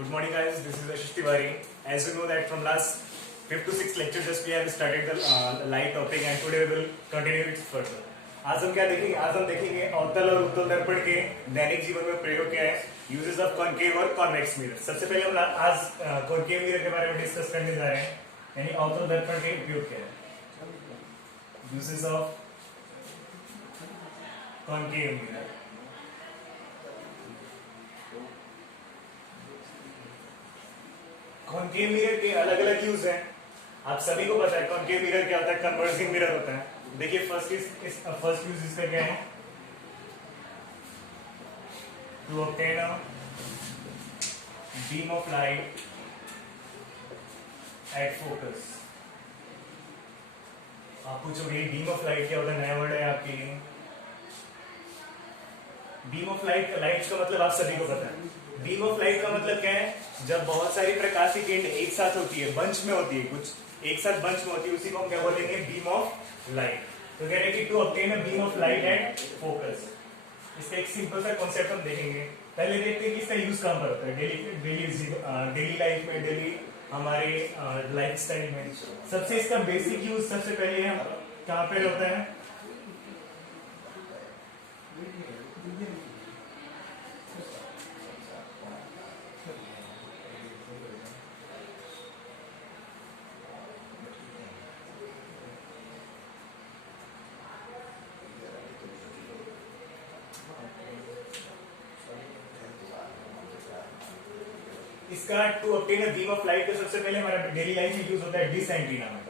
Good morning, guys. This is Ashish Tiwari. As you know that from last 5 to 6 lectures just we have started the light topic and today we will continue it further. आज हम क्या देखेंगे? आज हम देखेंगे अवतल और उत्तल दर्पण के दैनिक जीवन में प्रयोग क्या है, यूजेस ऑफ कॉनकेव और कॉन्वेक्स मिरर. सबसे पहले हम आज कॉनकेव मिरर के बारे में डिस्कस करने जा रहे हैं, यानी अवतल दर्पण के उपयोग क्या है, uses of concave mirror. Concave mirror के अलग अलग यूज हैं. आप सभी को पता है कॉनकेव मिरर क्या होता है, कन्वर्जिंग मिरर होता है. देखिए फर्स्ट यूज इसका क्या है, to obtain a beam of light at focus. आप पूछोगे बीम ऑफ लाइट क्या होता है, नया वर्ड है आपके लिए. बीम ऑफ लाइट का मतलब आप सभी को पता है. बीम ऑफ लाइट का मतलब क्या है, जब बहुत सारी प्रकाश की किरण एक साथ होती है, बंच में होती है, कुछ एक साथ बंच में होती है, उसी को हम क्या बोलेंगे, बीम ऑफ लाइट. तो कह रहे हैं कि to obtain a beam of light at focus. इसका एक सिंपल सा कॉन्सेप्ट हम देखेंगे. पहले देखते हैं कि इसका यूज कहां पर होता है, डेली लाइफ में, डेली हमारे लाइफ स्टाइल में. सबसे इसका बेसिक यूज सबसे पहले हम कहां पे होता है, इसका to obtain a beam of light का सबसे पहले हमारा डेली लाइफ में यूज होता है डिश एंटीना में.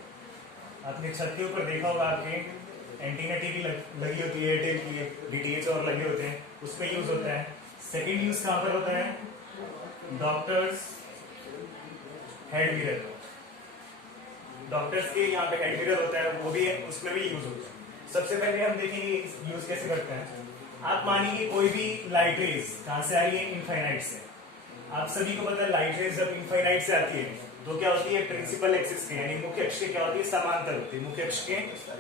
आपने छत के ऊपर देखा होगा, आपके एंटीना टीवी लगी होती है, एयरटेल की, डीटीएच और लगे होते हैं, उसमें यूज होता है. सेकंड यूज कहां पर होता है, डॉक्टर्स हेड मिरर. डॉक्टर्स के यहाँ पे हेड मिरर होता है, वो भी है, उसमें भी यूज होता है. सबसे पहले हम देखेंगे यूज कैसे करते हैं. आप मानिए कोई भी लाइट रेज कहां से आ रही है, इनफाइनाइट से. आप सभी को पता है लाइट रेज जब इनफाइनाइट से आती है तो क्या होती है, प्रिंसिपल एक्सिस के यानी मुख्य अक्ष के क्या होती है, समांतर होती है. मुख्य अक्ष के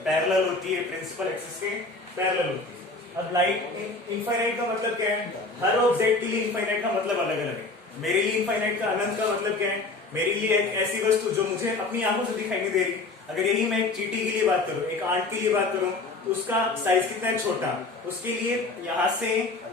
पैरेलल होती है, प्रिंसिपल एक्सिस के पैरेलल होती है. अब लाइट इनफाइनाइट का मतलब क्या है, हर ऑब्जेक्ट के लिए इनफाइनाइट का मतलब अलग अलग है. मेरे लिए इनफाइनाइट का अनंत का मतलब क्या है, मेरे लिए एक ऐसी वस्तु जो मुझे अपनी आंखों से दिखाई नहीं दे रही. अगर यही मैं एक चींटी के लिए बात करूं, एक आंट के लिए बात करूं, तो उसका साइज कितना है, छोटा. उसके लिए यहाँ से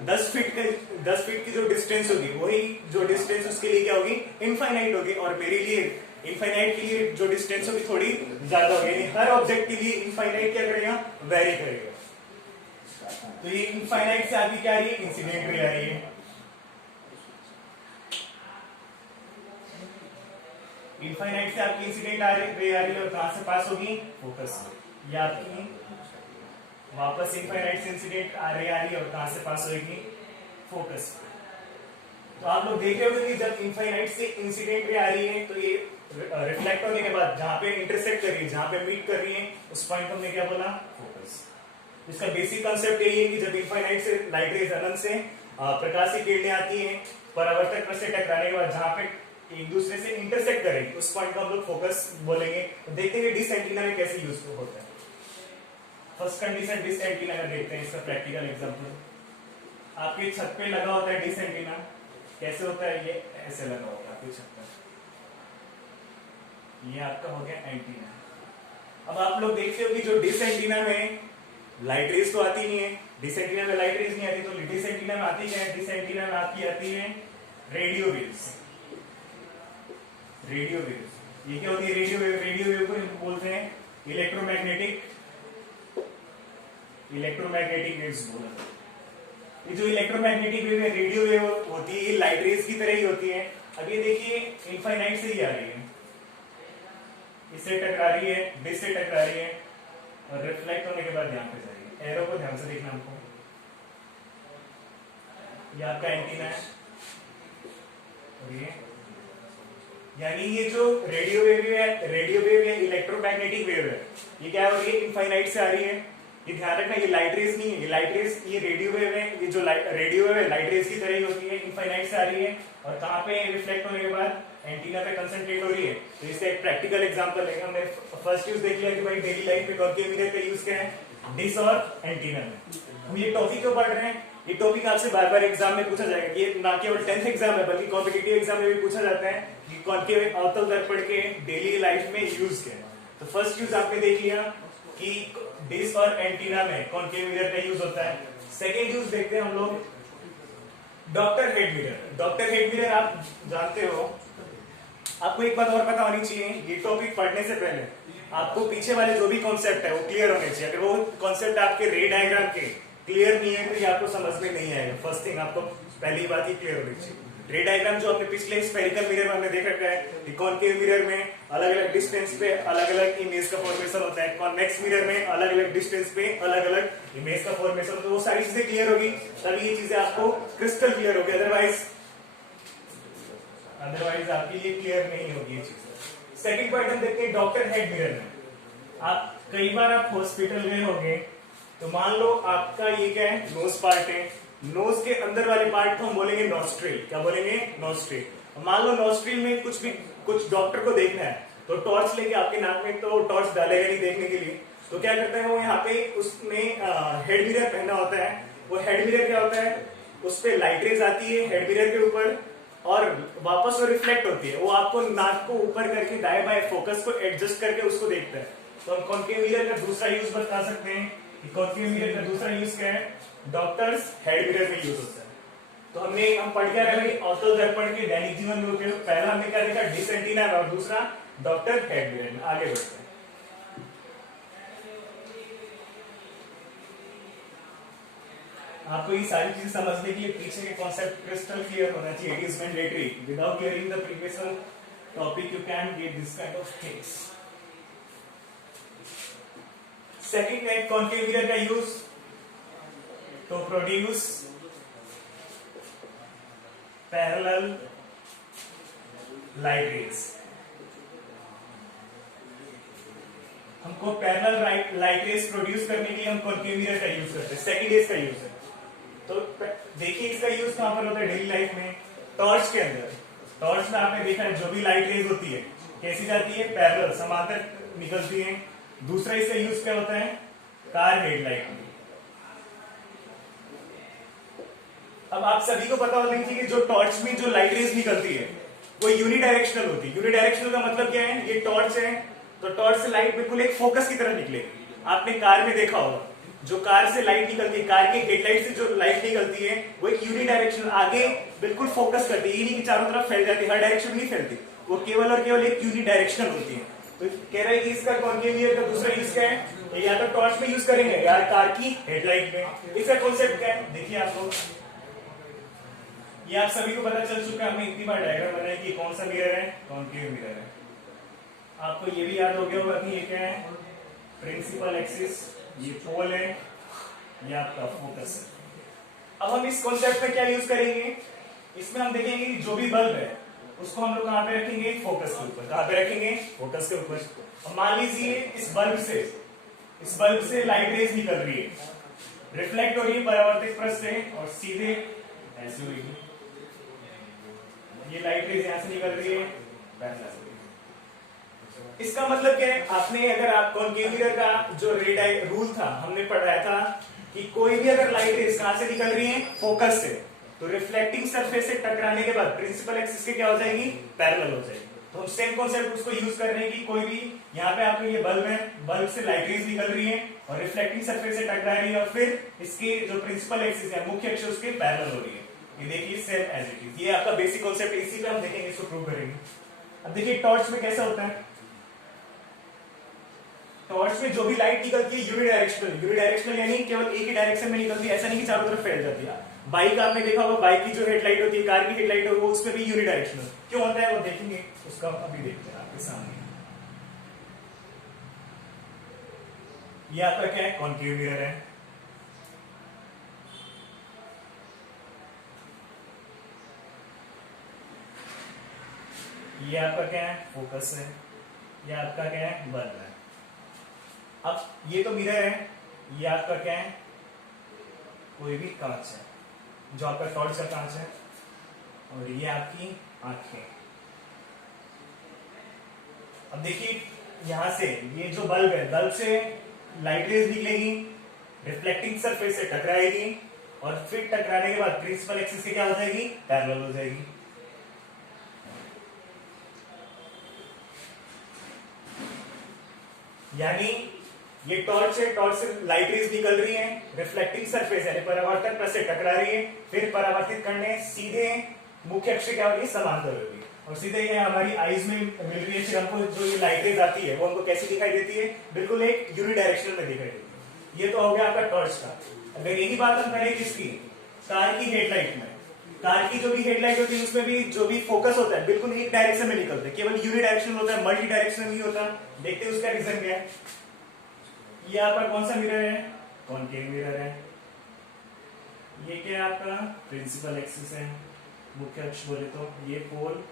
10 फीट की जो डिस्टेंस होगी, वही जो डिस्टेंस उसके लिए क्या होगी, इनफाइनाइट होगी. और मेरे लिए इनफाइनाइट के लिए जो डिस्टेंस होगी थोड़ी ज्यादा होगी. यानी हर ऑब्जेक्ट के लिए इनफाइनाइट क्या करेगा, वेरी करेगा. तो ये इनफाइनाइट से आगे क्या आ रही है, इंसिडेंट रे आ रही है. इनफाइनाइट से आपकी इंसिडेंट रे आ रही है और कहां से पास होगी, फोकस. ये आपकी वापस इनफाइनाइट से इंसिडेंट रे आ रही है और कहां से पास होगी, फोकस. तो आप लोग देख रहे होंगे कि जब इनफाइनाइट से इंसिडेंट रे आ रही है तो ये रिफ्लेक्ट होने के बाद जहां पे इंटरसेक्ट कर रही है, जहां पे मीट कर रही है, उस पॉइंट को हमने क्या बोला, फोकस. इसका बेसिक कांसेप्ट यही है कि जब इनफाइनाइट से लाइट रेज अनंत से प्रकाश की किरणें आती हैं, परावर्तक से टकराने के बाद जहां पे एक दूसरे से इंटरसेक्ट करेंगे, उस पॉइंट को हम लोग फोकस बोलेंगे. तो देखते हैं डिश एंटीना में कैसे यूज होता है. फर्स्ट कंडीशन डिश एंटीना का देखते हैं, इसका प्रैक्टिकल एग्जांपल. आपके छत पे लगा होता है डिश एंटीना. कैसे होता है, ये ऐसे लगा होता है आपकी छत पर. ये आपका हो गया एंटीना. अब आप लोग देखते हो कि जो डिश एंटीना में लाइट रेज तो आती नहीं है, डिश एंटीना में लाइट रेज नहीं आती, तो डिश एंटीना में आती क्या है, डिश एंटीना में आपकी आती है रेडियो वेव्स. रेडियो वेव्स ये क्या होती है, रेडियो वेव. रेडियो वेव को बोलते हैं इलेक्ट्रोमैग्नेटिक वेव्स बोला. ये जो इलेक्ट्रोमैग्नेटिक वेव है, रेडियो वेव होती है, ये लाइट रेज की तरह ही होती है. अब ये देखिए इनफाइनाइट से ही आ रही है, इससे टकरा रही है, डिश से टकरा रही है और रिफ्लेक्ट होने के बाद ध्यान पे जाएगी. एरो को ध्यान से देखना हमको. ये आपका एंटीना है और ये, यानी ये जो रेडियो वेव है, इलेक्ट्रोमैग्नेटिक वेव है, ये क्या हो रही है, इनफाइनाइट से आ रही है. ये ध्यान रखना, ये लाइट रेज नहीं है, ये लाइट रेज, ये रेडियो वेव है. ये जो रेडियो वेव है लाइट रेज की तरह ही होती है, इनफाइनाइट से आ रही है और कहां पे रिफ्लेक्ट होने के बाद एंटीना पे कंसंट्रेट हो रही है. तो इसका एक प्रैक्टिकल एग्जांपल है. हमने फर्स्ट यूज देख लिया कि भाई डेली लाइफ में कॉनकेव मिरर का यूज क्या है, डिश और एंटीना में. हम ये टॉपिक क्यों पढ़ रहे हैं, ये टॉपिक आपसे बार बार एग्जाम में पूछा जाएगा कि ये ना केवल 10th एग्जाम है बल्कि कॉम्पिटिटिव एग्जाम में भी पूछा जाता है कि कॉन्केव अवतल दर्पण के डेली लाइफ में यूज क्या है। तो फर्स्ट यूज आपने देख लिया कि डिश और एंटीना में कॉन्केव मिरर का यूज होता है। सेकेंड यूज देखते हैं हम लोग doctor head mirror. Doctor head mirror आप जानते हो, आपको एक बात और पता होनी चाहिए, ये टॉपिक पढ़ने से पहले आपको पीछे वाले जो भी कॉन्सेप्ट है वो क्लियर होने चाहिए। अगर वो कॉन्सेप्ट आपके रे डायग्राम के क्लियर नहीं है तो ये आपको समझ में नहीं आएगा। फर्स्ट थिंग आपको पहली बात ही क्लियर होनी चाहिए। रे डायग्राम जो आपने पिछले स्फेरिकल मिरर में हमने देख रखा है कि कॉन्केव मिरर में अलग अलग डिस्टेंस पे अलग अलग इमेज का फॉर्मेशन होता है, कॉन्वेक्स मिरर में अलग अलग डिस्टेंस पे अलग अलग इमेज का फॉर्मेशन होता है। वो सारी चीजें क्लियर होगी तभी ये चीजें आपको क्रिस्टल क्लियर होगी, अदरवाइज आपके लिए क्लियर नहीं होगी ये चीज। सेकंड पॉइंट हम देखते हैं डॉक्टर हेड मिरर में। आप कई बार आप हॉस्पिटल गए होंगे तो मान लो आपका ये क्या है, नोज पार्ट है, नोज के अंदर वाले पार्ट को हम बोलेंगे नॉस्ट्रिल। क्या बोलेंगे? नॉस्ट्रिल। मान लो नॉस्ट्रिल में कुछ डॉक्टर को देखना है तो टॉर्च लेके आपके नाक में तो टॉर्च डालेगा नहीं देखने के लिए, तो क्या करता है वो यहाँ पे उसने हेड मिरर पहना होता है। वो हेड मिरर क्या होता है, उस पर लाइट रेज आती है हेड मिरर के ऊपर और वापस वो रिफ्लेक्ट होती है। वो आपको नाक को ऊपर करके दाएं बाएं फोकस को एडजस्ट करके उसको देखता है। तो हम कॉन्केव मिरर का दूसरा यूज बता सकते हैं कि कॉन्केव मिरर का दूसरा यूज क्या है, डॉक्टर्स हेड मिरर में यूज होता है। तो हम पढ़ के रहे अवतल दर्पण के दैनिक जीवन में उपयोग। पहला हमने क्या देखा, डिश एंटीना और दूसरा डॉक्टर हेड मिरर में। आगे बढ़ते हैं। आपको ये सारी चीजें समझने के लिए पीछे के कॉन्सेप्ट क्रिस्टल क्लियर होना चाहिए। It is mandatory. Without clearing the previous topic you can get this kind of things. Second है कॉन्केव मिरर का use to produce parallel light rays. हमको पैरेलल लाइट रेज प्रोड्यूस करने के लिए हम concave mirror का यूज करते हैं। सेकंड इसका यूज है। तो देखिए इसका यूज कहां पर होता है डेली लाइफ में, टॉर्च के अंदर। टॉर्च में आपने देखा है जो भी लाइट रेज होती है कैसी जाती है, पैरेलल समांतर निकलती है। दूसरा इसका यूज क्या होता है, कार हेडलाइट में। अब आप सभी को पता होना चाहिए कि जो टॉर्च में जो लाइट रेज निकलती है वो यूनिडायरेक्शनल होती है। यूनिडायरेक्शनल का मतलब क्या है, ये टॉर्च है तो टॉर्च से लाइट बिल्कुल एक फोकस की तरह निकलेगी। आपने कार में देखा होगा जो कार से लाइट निकलती है, कार के हेडलाइट से जो लाइट निकलती है वो एक यूनिडायरेक्शनल आगे बिल्कुल फोकस करती है। ये नहीं कि चारों तरफ फैल जाती है, हर डायरेक्शन में नहीं फैलती, वो केवल और केवल एक यूनिडायरेक्शनल होती है। तो कह रहा है कि इसका कॉन्केव मिरर का दूसरा यूज क्या है, या तो टॉर्च में यूज करेंगे या कार की हेडलाइट में। इसका कॉन्सेप्ट क्या है देखिए आपको, ये आप सभी को पता चल चुका है। हमने इतनी बार डायग्राम बनाया कि कौन सा मिरर है, कॉन्केव मिरर है। आपको ये भी याद हो गया होगा कि ये क्या है, प्रिंसिपल एक्सिस, ये पोल है, ये आपका फोकस है। अब हम इस कॉन्सेप्ट में क्या यूज करेंगे, इसमें हम देखेंगे कि जो भी बल्ब है उसको हम लोग कहां पे रखेंगे, फोकस के ऊपर। कहां पे रखेंगे, फोकस के ऊपर। अब मान लीजिए इस बल्ब से लाइट रेज निकल रही है, रिफ्लेक्ट हो रही है परावर्तित पृष्ठ से और सीधे ऐसे हुई। ये लाइट रेज यहां से निकल रही है, पैरेलल। इसका मतलब क्या है, आपने अगर आप कॉन्केव मिरर का जो रूल था हमने पढ़ाया था कि कोई भी अगर लाइट रेज कहां से निकल रही है, फोकस से, तो रिफ्लेक्टिंग सरफेस से टकराने के बाद प्रिंसिपल एक्सिस के क्या हो जाएगी, पैरेलल हो जाएगी। तो हम सेम कॉन्सेप्ट उसको यूज कर रहे हैं कि कोई भी यहाँ पे आपको ये बल्ब है, बल्ब से लाइट रेज निकल रही है और रिफ्लेक्टिंग सरफेस से टकरा रही है और फिर इसके जो प्रिंसिपल एक्सिस है, मुख्य अक्ष उसके पैरेलल हो रही है। ये देखिए सेम एज इट इज। ये आपका बेसिक कॉन्सेप्ट है, इसी पे हम देखेंगे, इसको प्रूव करेंगे। अब देखिए टॉर्च में कैसा होता है, टॉर्च में जो भी लाइट निकलती है यूनिडायरेक्शनल यानी केवल एक ही डायरेक्शन में निकलती है, ऐसा नहीं कि चारों तरफ फैल जाती है। बाइक आपने देखा होगा, बाइक की जो हेडलाइट होती है, कार की हेडलाइट होगी, वो उसमें भी यूनिडायरेक्शनल क्यों होता है वो देखेंगे, उसका अभी देखते हैं आपके सामने। ये आपका क्या है, कॉन्केव मिरर है। ये आपका क्या है, फोकस है। ये आपका क्या है, बल्ब है। अब ये तो मिरर है, ये आपका क्या है, कोई भी कांच है, जो आपका टॉर्च का कांच है, और ये आपकी आंखें। अब देखिए यहां से ये जो बल्ब है, बल्ब से लाइट रेज निकलेगी, रिफ्लेक्टिंग सरफेस से टकराएगी और फिर टकराने के बाद प्रिंसिपल एक्सिस से क्या हो जाएगी, पैरेलल हो जाएगी। यानी ये टॉर्च है, टॉर्च से लाइट रेज निकल रही है, रिफ्लेक्टिंग सरफेस यानी परावर्तक पथ से टकरा रही है, फिर परावर्तित करने सीधे मुख्य अक्ष क्या होगी, समांतर होगी, और सीधे ये हमारी आईज में मिल रही है। फिर हमको जो ये लाइट रेज आती है वो हमको कैसी दिखाई देती है, बिल्कुल एक यूनिडायरेक्शनल में दिखाई देती है। ये तो हो गया आपका टॉर्च का। अगर यही बात हम करें किसकी, कार की हेडलाइट में, कार की जो भी हेडलाइट होती है उसमें भी जो भी फोकस होता है बिल्कुल एक डायरेक्शन में निकलता है, केवल यूनिडायरेक्शनल होता है, मल्टी डायरेक्शनल नहीं होता। देखते हैं उसका रीजन क्या है। ये आपका कौन सा मिरर है, कॉनकेव मिरर है। ये क्या है आपका प्रिंसिपल एक्सिस है, मुख्य अक्ष बोले तो ये पोल,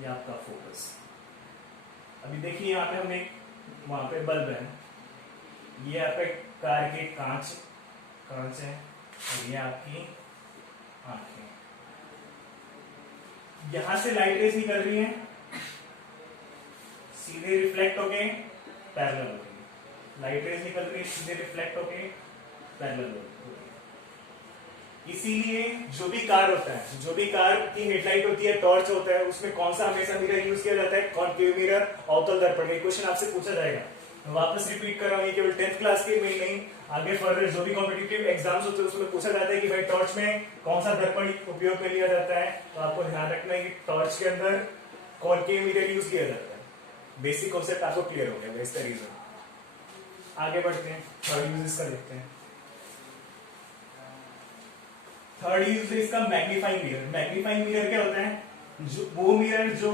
ये आपका फोकस। अभी देखिए यहाँ पे हमने वहां पे बल्ब है, ये आपके कार के कांच है, और ये आपकी आंखें। यहां से लाइट रेज निकल रही है, सीधे रिफ्लेक्ट होके पैरेलल होगी, लाइट रेज निकल रही है सीधे रिफ्लेक्ट होके पैरेलल होगी। इसीलिए जो भी कार होता है, जो भी कार की हेडलाइट होती है, टॉर्च होता है, उसमें कौन सा हमेशा मिरर यूज किया जाता है, कॉनकेव मिरर, अवतल दर्पण। ये क्वेश्चन आपसे पूछा जाएगा, मैं वापस रिपीट कर रहा हूँ, ये केवल 10th क्लास के में नहीं, आगे फर्दर जो भी कॉम्पिटिटिव एग्जाम्स होते हैं उसमें पूछा जाता है कि भाई टॉर्च में कौन सा दर्पण उपयोग में लिया जाता है। तो आपको ध्यान रखना है कि टॉर्च के अंदर कॉनकेव मिरर यूज किया जाता है। बेसिक कॉन्सेप्ट आपको क्लियर हो गया, इसका रीजन। आगे बढ़ते हैं, थर्ड यूज इसका देखते हैं। थर्ड यूज इसका मैग्नीफाइंग मिरर। मैग्नीफाइंग मिरर क्या होता है, जो वो मिरर जो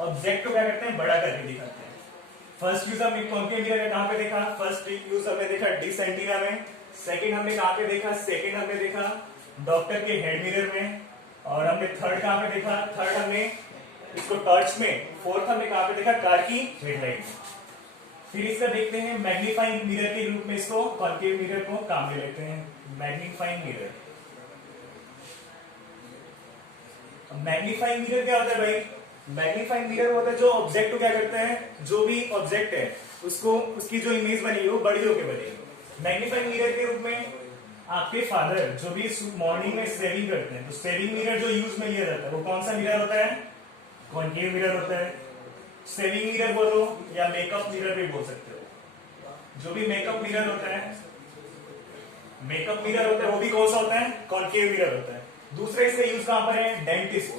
ऑब्जेक्ट को क्या करते हैं, बड़ा करके दिखाते हैं। फर्स्ट यूज हमने कॉनकेव मिरर का कहां पे देखा, फर्स्ट यूज हमने देखा डिश एंटीना में। सेकंड हमने कहां पे देखा, सेकंड हमने देखा डॉक्टर के हेड मिरर में। और हमने थर्ड कहां पे देखा, थर्ड हमने इसको टॉर्च में। फोर्थ हमने कहां पे देखा, कार की हेडलाइट में। फिर इसका देखते हैं मैग्नीफाइंग मिरर के रूप में इसको कॉनकेव मिरर को काम में लेते हैं। मैग्नीफाइंग मिरर, मैग्नीफाइंग मिरर क्या होता है भाई, मैग्नीफाइंग मिरर होता है जो ऑब्जेक्ट को क्या करता है, जो भी ऑब्जेक्ट है उसको, उसकी जो इमेज बनी हो बड़ी होके बनेगी। मैग्नीफाइंग मिरर के रूप में आपके फादर जो भी मॉर्निंग में शेविंग करते हैं, तो शेविंग मिरर जो यूज में लिया जाता है वो कौन सा मिरर होता है, कॉनकेव मिरर होता है। शेविंग मिरर बोलो या मेकअप मिरर भी बोल सकते हो। जो भी मेकअप मिरर होता है, मेकअप मिरर होता है वो भी कौन सा होता है, कॉनकेव मिरर होता है। दूसरे इसका यूज कहां पर है, डेंटिस्ट,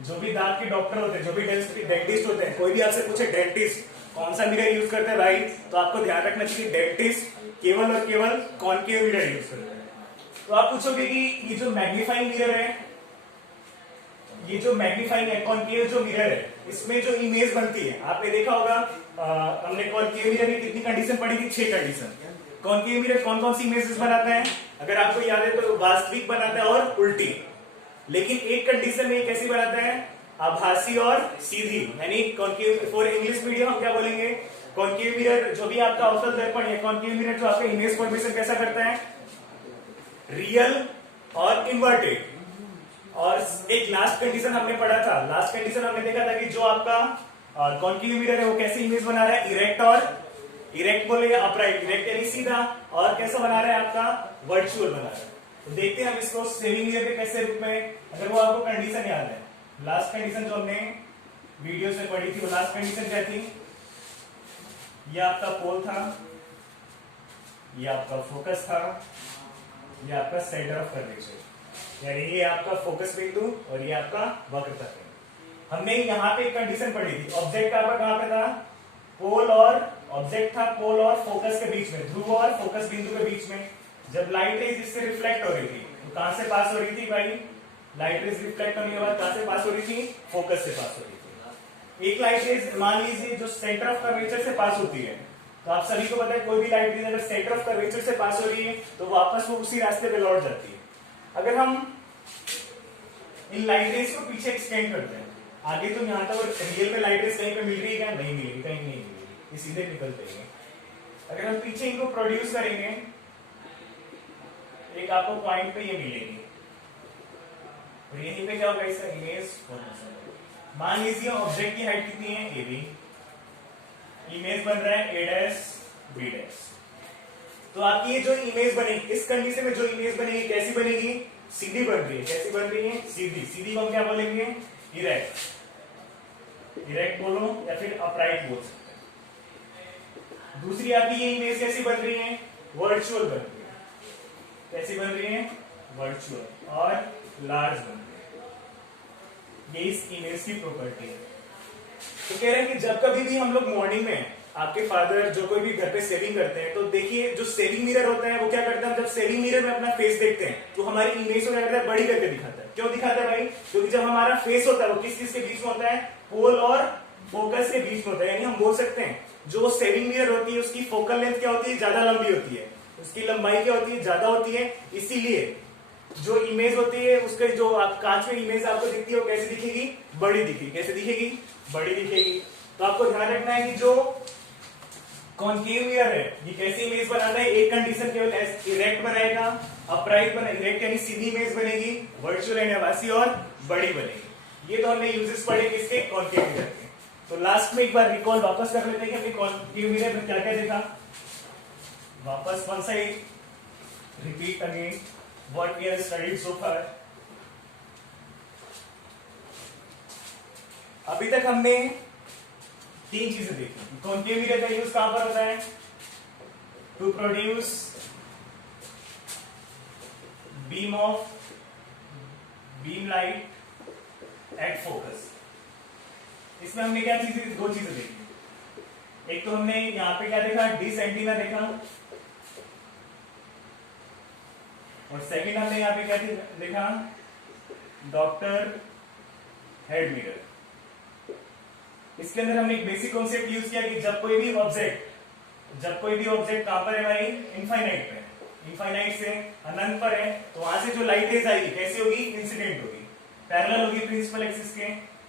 जो भी दांत के डॉक्टर होते हैं, जो भी डेंटिस्ट होते हैं, कोई भी आपसे पूछे डेंटिस्ट कौन सा मिरर यूज करते हैं भाई, तो आपको ध्यान रखना चाहिए डेंटिस्ट केवल और केवल कॉनकेव मिरर यूज करते हैं। तो आप पूछोगे कि ये जो मैग्नीफाइंग मिरर है, ये जो मैग्नीफाइंग है, कॉनकेव जो मिरर है, इसमें जो इमेज बनती है, आपने देखा होगा हमने कॉनकेव मिरर की कितनी कंडीशन पढ़ी थी, 6 कंडीशन। कॉनकेव मिरर कौन कौन सी इमेजेस बनाता है, अगर आपको याद है तो वास्तविक बनाता है और उल्टी। लेकिन एक कंडीशन में कैसी बनाता है, आभासी और सीधी, यानी कॉनकेव। फॉर इंग्लिश मीडियम हम क्या बोलेंगे, कॉनकेव मिरर जो भी आपका अवतल दर्पण है, कॉनकेव मिरर जो आपका इमेज फॉर्मेशन कैसा करता है, रियल और इन्वर्टेड। और एक लास्ट कंडीशन हमने पढ़ा था, लास्ट कंडीशन हमने देखा था कि जो आपका कॉनकेव मिरर है वो कैसी इमेज बना रहा है, इरेक्ट और इरेक्ट बोले या अपराइट, इरेक्ट यानी सीधा, और कैसा बना रहा है आपका वर्चुअल बना रहा है। तो देखते हैं हम इसको शेविंग मिरर के कैसे रूप में, अगर वो आपको कंडीशन याद है, लास्ट कंडीशन जो हमने वीडियो में पढ़ी थी, वो लास्ट कंडीशन क्या थी, ये आपका पोल था, ये आपका फोकस था, ये आपका सेंटर ऑफ कर्वेचर, यानी ये आपका फोकस बिंदु और ये आपका वक्रता बिंदु। हमने यहाँ पे एक कंडीशन पढ़ी थी, ऑब्जेक्ट आपका कहां पे था, पोल और ऑब्जेक्ट था पोल और फोकस के बीच में, ध्रुव और फोकस बिंदु के बीच में। जब लाइट रेज इससे रिफ्लेक्ट हो रही थी तो कहां से पास हो रही थी भाई, लाइट रेज रिफ्लेक्ट होने के बाद कहां से पास हो रही थी, फोकस से पास हो रही थी। एक लाइट रेज मान लीजिए जो सेंटर ऑफ कर्वेचर से पास होती है, तो आप सभी को पता है कोई भी लाइट रेज अगर सेंटर ऑफ कर्वेचर से पास हो रही है तो वापस वो उसी रास्ते पे लौट जाती है। अगर हम इन लाइट रेज को पीछे एक्सटेंड करते हैं आगे, तो यहाँ तक रियल में लाइट रेज कहीं पे मिल रही है क्या, नहीं मिलेगी, कहीं नहीं मिलेगी, ये सीधे निकलते हैं। अगर हम पीछे इनको प्रोड्यूस करेंगे, एक आपको पॉइंट पे ये मिलेगी, और यहीं पे क्या होगा इसका इमेज फॉर्मेशन। मान लीजिए ऑब्जेक्ट की हाइट कितनी है, AB, इमेज बन रहा है A' B'। तो आपकी ये जो इमेज बनेगी, इस कंडीशन में जो इमेज बनेगी कैसी बनेगी, सीधी बन रही है। कैसी बन रही है, सीधी। सीधी को हम क्या बोलेंगे, इरेक्ट। इरेक्ट बोलो या फिर अपराइट बोल सकते हैं। दूसरी आपकी ये इमेज कैसी बन रही है, वर्चुअल बन रही है। कैसी बन रही है, वर्चुअल और लार्ज बन रही है। ये इस इमेज की प्रॉपर्टी है। तो कह रहे हैं कि जब कभी भी हम लोग मॉर्निंग में, आपके फादर जो कोई भी घर पे सेविंग करते हैं, तो देखिए जो सेविंग मिरर होता है वो क्या करता है, जब सेविंग मिरर में अपना फेस देखते हैं तो हमारी इमेज को क्या करता है, बड़ी करके दिखाता है। क्यों दिखाता है भाई, क्योंकि जब हमारा फेस होता है वो किस चीज के बीच में होता है, पोल और फोकस के बीच में होता है। यानी हम बोल सकते हैं जो सेविंग मिरर होती है उसकी फोकल लेंथ क्या होती है, ज्यादा लंबी होती है, उसकी लंबाई क्या होती है, ज्यादा होती है। इसीलिए जो इमेज होती है उसके जो आप कांच में इमेज आपको दिखती है वो कैसी दिखेगी, बड़ी दिखेगी। कैसे दिखेगी, बड़ी दिखेगी। तो आपको ध्यान रखना है कि जो कॉन्केव मिरर है ये कैसी इमेज बनाना है, एक कंडीशन केवल इरेक्ट बनाएगा, अपराइट बनाएगा, इरेक्ट यानी सीधी इमेज बनेगी, वर्चुअल यानी आभासी और बड़ी बनेगी। ये तो हमने यूजेस पढ़े किसके, कॉन्केव मिरर के। तो लास्ट में एक बार रिकॉल वापस कर लेते हैं कि हमने कॉन्केव मिरर में क्या क्या देखा। वापस once I repeat again what we have studied so far। अभी तक हमने तीन चीजें देखी। कॉन्केव मिरर का यूज कहां पर होता है, to produce beam light at focus. इसमें हमने क्या चीजें, दो चीजें देखी। एक तो हमने यहां पे क्या देखा, डिश एंटीना देखा, और सेकंड हमने यहां पे क्या देखा, डॉक्टर हेड मिरर। इसके अंदर हमने एक बेसिक कॉन्सेप्ट यूज किया कि जब कोई भी ऑब्जेक्ट कहां पर है भाई, इनफाइनाइट पे, इनफाइनाइट से अनंत पर है, तो वहां से जो लाइट रेज आएगी कैसी होगी, इंसिडेंट होगी, पैरेलल होगी प्रिंसिपल एक्सिस के,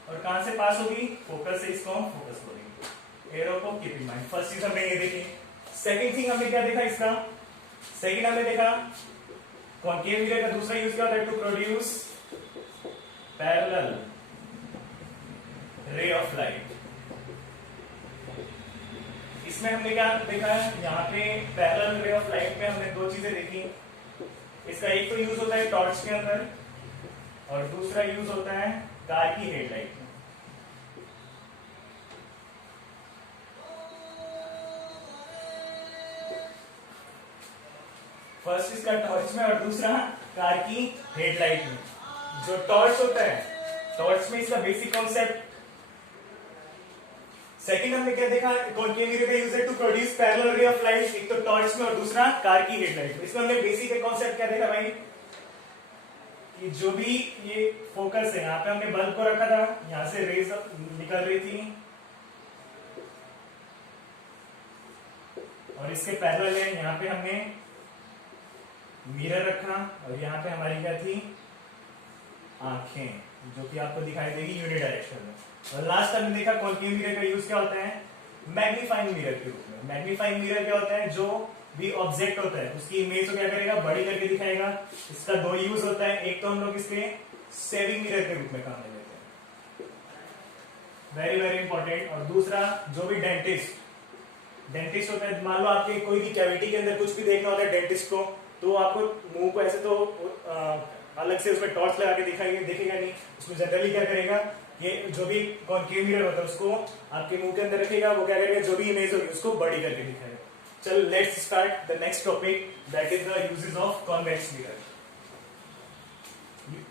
और कहां से पास होगी, फोकस से इसको फोकस बोलेंगे। एरो को कीप इन माइंड। फर्स्ट चीज हमने ये देखी। सेकंड थिंग हमने क्या देखा इसका, सेकंड हमने देखा कॉन्केव मिरर का दूसरा यूज क्या होता है, to produce parallel ray of light. इसमें हमने क्या देखा है, यहाँ पे पैरेलल रे ऑफ लाइट में हमने दो चीजें देखी। इसका एक तो यूज होता है टॉर्च के अंदर, और दूसरा यूज होता है कार की हेडलाइट में। फर्स्ट इसका टॉर्च में और दूसरा कार की हेडलाइट में। जो टॉर्च होता है, टॉर्च में इसका बेसिक कॉन्सेप्ट। सेकंड हमने क्या देखा, कॉन्केव मिरर का यूज है to produce parallel ray of light, एक तो टॉर्च में और दूसरा कार की हेडलाइट में। इसमें हमने बेसिक कॉन्सेप्ट क्या देखा भाई, कि जो भी ये फोकस है, यहाँ पे हमने बल्ब को रखा था, यहां से रेज निकल रही थी और इसके पैरेलल है, यहाँ पे हमने मिरर रखा, और यहाँ पे हमारी क्या थी, आंखें, जो कि आपको दिखाई देगी यूनि डायरेक्शन में। और लास्ट हमने देखा कॉन्केव मिरर का यूज क्या होता है, मैग्नीफाइंग मिरर के रूप में। मैग्नीफाइंग मिरर क्या होता है, जो भी ऑब्जेक्ट होता है उसकी इमेज को क्या करेगा, बड़ी करके दिखाएगा। इसका दो यूज होता है, एक तो हम लोग इसके सेविंग मिरर के रूप में काम में लेते हैं, वेरी वेरी इंपॉर्टेंट। और दूसरा जो भी डेंटिस्ट होता है, मान लो आपके कोई भी कैविटी के अंदर कुछ भी देखना होता है डेंटिस्ट को, तो आपको मुंह को ऐसे तो अलग से उसमें टॉर्च लगा के देखेगा नहीं। उसमें जनरली क्या करेगा, ये जो भी कॉन्केव मिरर होता है उसको आपके मुंह के अंदर रखेगा, वो क्या करेगा, जो भी इमेज होगी उसको बड़ी करके दिखाएगा। चलो let's start the next topic, that is the uses of convex mirror.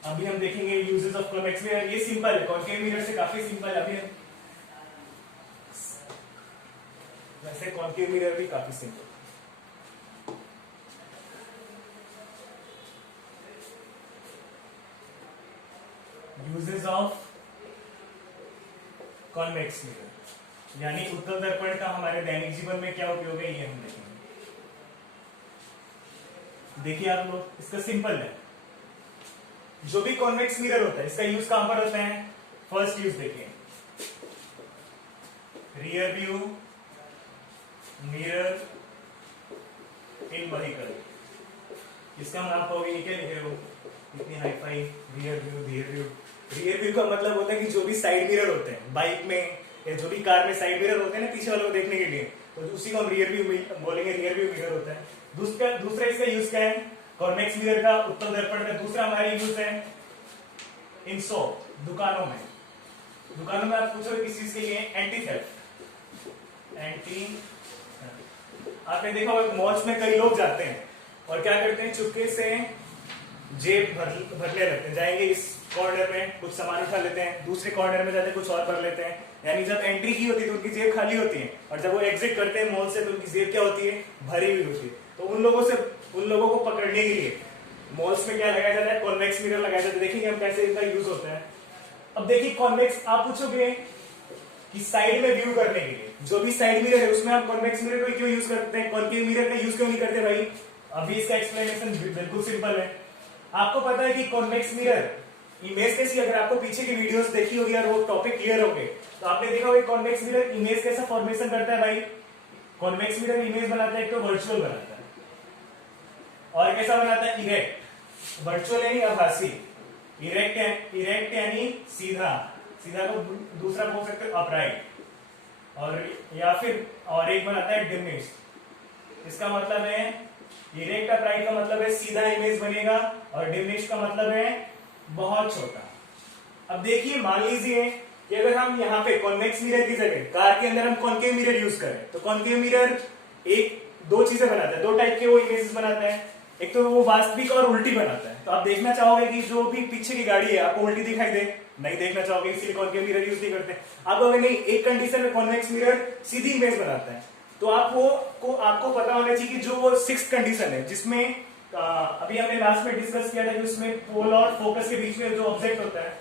अभी हम देखेंगे यूजेस ऑफ कॉन्वेक्स मिरर। ये सिंपल है, कॉन्केव मिरर से काफी सिंपल है। अभी वैसे कॉन्केव मिरर भी काफी simple. Uses of convex mirror, यानी उत्तल दर्पण का हमारे दैनिक जीवन में क्या उपयोग है, ये हम देखेंगे। देखिए आप लोग, इसका सिंपल है। जो भी कॉन्वेक्स मिरर होता है इसका यूज कहां पर होता है, फर्स्ट यूज देखिए, रियर व्यू मिरर इन व्हीकल। इसका हम नाम पाओगे, क्या लिखे हो, इतनी hi fi rear view. Rear view का मतलब होता है कि जो भी साइड मिरर होते हैं बाइक में या जो भी कार में साइड मिरर होते हैं ना पीछे वालों को देखने के लिए, तो उसी को हम रियर व्यू बोलेंगे, रियर व्यू मिरर होता है। दूसरा इसका यूज क्या है, कॉन्वेक्स मिरर का, उत्तल दर्पण का दूसरा हमारी यूज है इन शॉप, दुकानों में आप पूछोगे किस चीज के लिए, एंटी थेफ्ट, आपने देखा होगा मॉल्स में कई लोग जाते हैं और क्या करते हैं, चुपके से जेब भरने लगते हैं, जाएंगे इस कॉर्नर में कुछ सामान उठा लेते हैं, दूसरे कॉर्नर में जाते कुछ और भर लेते हैं, यानी जब एंट्री की होती है तो उनकी जेब खाली होती है और जब वो एग्जिट करते हैं मॉल से तो उनकी जेब क्या होती है, भरी हुई होती है। तो उन लोगों को पकड़ने के लिए मॉल्स में क्या लगाया जाता है, कॉन्वेक्स मिरर लगाया जाता है। देखेंगे हम कैसे इनका यूज होता है। अब देखिए कॉन्वेक्स, आप पूछोगे कि साइड में व्यू करने के लिए जो भी साइड मिरर है उसमें आप कॉन्वेक्स मिरर को क्यों यूज करते हैं, कॉन्केव मिरर का यूज क्यों नहीं करते भाई? अभी इसका एक्सप्लेनेशन बिल्कुल सिंपल है। आपको पता है कि कॉन्वेक्स मिरर इमेज कैसी, अगर आपको पीछे की वीडियोस देखी होगी और वो टॉपिक क्लियर हो गए तो आपने देखा होगा कॉन्वेक्स मिरर इमेज कैसा फॉर्मेशन करता है भाई। कॉन्वेक्स मिरर इमेज बनाता है, एक तो वर्चुअल बनाता है और कैसा बनाता है, इरेक्ट। वर्चुअल यानी आभासी, इरेक्ट यानी सीधा को दूसरा बोल सकते हो अपराइट, और या फिर और एक बनाता है डिमिनिश्ड। इसका मतलब है इरेक्ट अपराइट का मतलब है सीधा इमेज बनेगा और डिमिनिश्ड का मतलब है बहुत छोटा। अब देखिए मान लीजिए कि अगर हम यहाँ पे कॉन्वेक्स मिरर की जगह कार के अंदर हम कॉन्केव मिरर यूज करें तो कॉन्केव मिरर दो चीजें बनाता है, दो टाइप के वो इमेजेस बनाता है। एक तो वो वास्तविक और उल्टी बनाता है। तो आप देखना चाहोगे कि जो भी पीछे की गाड़ी है आपको उल्टी दिखाई दे, नहीं देखना चाहोगे, इसलिए कॉन्केव मिरर यूज नहीं करते। आप अगर नहीं, एक कंडीशन में कॉन्वेक्स मिरर सीधी इमेज बनाता है तो आपको पता होना चाहिए कि जो वो सिक्स्थ कंडीशन है जिसमें अभी हमने लास्ट में डिस्कस किया था कि उसमें पोल और फोकस के बीच में जो ऑब्जेक्ट होता है,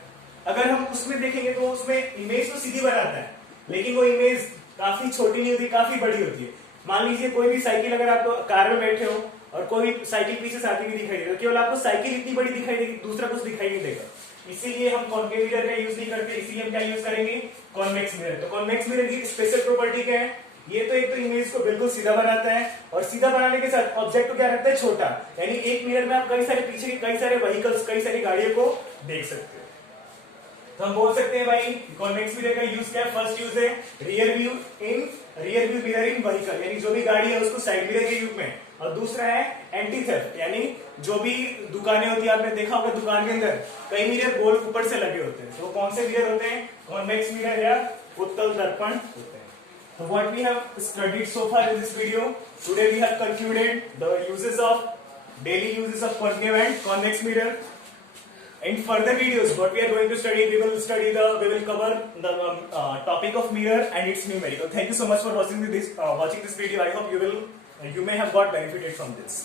अगर हम उसमें देखेंगे तो उसमें इमेज तो सीधी बनाता है लेकिन वो इमेज काफी छोटी नहीं होती, काफी बड़ी होती है। मान लीजिए कोई भी साइकिल, अगर आप कार में बैठे हो और कोई साइकिल पीछे से आती हुई दिखाई दे, केवल आपको साइकिल इतनी बड़ी दिखाई देगी, दूसरा कुछ दिखाई नहीं देगा। इसीलिए हम कॉन्केव मिरर का यूज नहीं करते, इसीलिए हम क्या यूज करेंगे, कॉन्वेक्स मिरर। तो कॉन्वेक्स मिरर की स्पेशल प्रॉपर्टी क्या है, ये तो एक तो इमेज को बिल्कुल सीधा बनाता है और सीधा बनाने के साथ ऑब्जेक्ट को क्या रखता है, छोटा। यानी एक मिरर में आप कई सारे पीछे के कई सारे व्हीकल्स, कई सारी गाड़ियों को देख सकते हैं। तो हम बोल सकते हैं भाई कॉन्वेक्स मिरर का यूज क्या है, फर्स्ट यूज है रियर व्यू मिरर इन व्हीकल, यानी जो भी गाड़ी है उसको साइड मिरर के रूप में, और दूसरा है एंटी थेफ्ट, यानी जो भी दुकानें होती है, आपने देखा होगा दुकान के अंदर कई मिरर गोल ऊपर से लगे होते हैं, तो कौन से मिरर होते हैं, कॉन्वेक्स मिरर या उत्तल दर्पण होते हैं। So what we have studied so far in this video, today we have concluded the daily uses of concave and convex mirror. In further videos, what we are going to study, we will cover the topic of mirror and its numerical. Thank you so much for watching this video. I hope you may have got benefited from this.